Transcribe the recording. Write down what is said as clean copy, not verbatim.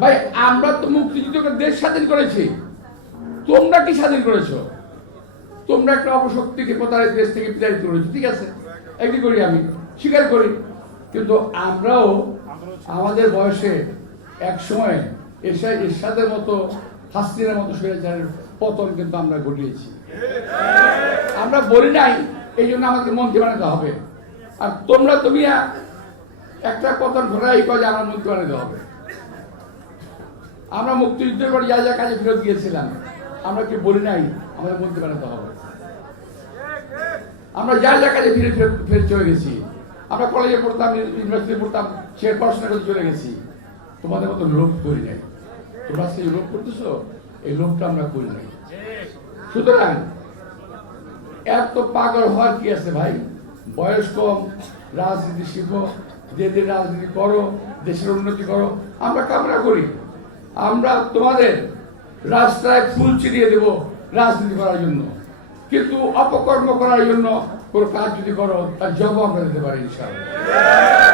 ভাই আমরা তো মুক্তিযুদ্ধকে দেশ স্বাধীন করেছি, তোমরা কি স্বাধীন করেছো? তোমরা একটা অপশক্তিকে প্রতারিত দেশ থেকে বিতাড়িত করেছো, ঠিক আছে, একই করি, আমি স্বীকার করি। কিন্তু আমরাও আমাদের বয়সে এক সময় এরশাদের মতো, হাসিনার মতো স্বৈরাচারের পতন কিন্তু আমরা ঘটিয়েছি। আমরা বলি নাই এই জন্য আমাদের মন্ত্রী বানাতে হবে, আর তোমরা তুমি একটা পতন ঘটাই কয় যে আমার মন্ত্রী বানাতে হবে। আমরা মুক্তিযুদ্ধের পর যা যা কাজে ফেরত গিয়েছিলাম, আমরা কি বলি নাই আমাদের মন্ত্রী বানাতে হবে? আমরা যা যা কাজে ফিরে চলে গেছি, আমরা কলেজে পড়তাম, ইউনিভার্সিটি পড়তাম, সে পড়াশোনা করে চলে গেছি। তোমাদের মতো লোভ করি নাই। তোমরা সেই লোভ করতেছো, এই লোভটা আমরা করি নাই। সুতরাং এত পাগল হওয়ার কি আছে ভাই? বয়স কম, রাজনীতি শিখো, দেশের রাজনীতি করো, দেশের উন্নতি করো, আমরা কামনা করি। আমরা তোমাদের রাস্তায় ফুল ছিটিয়ে দেব রাজনীতি করার জন্য, কিন্তু অপকর্ম করার জন্য কোনো কাজ যদি করো তার জবাব আমরা দিতে পারি ইনশাআল্লাহ।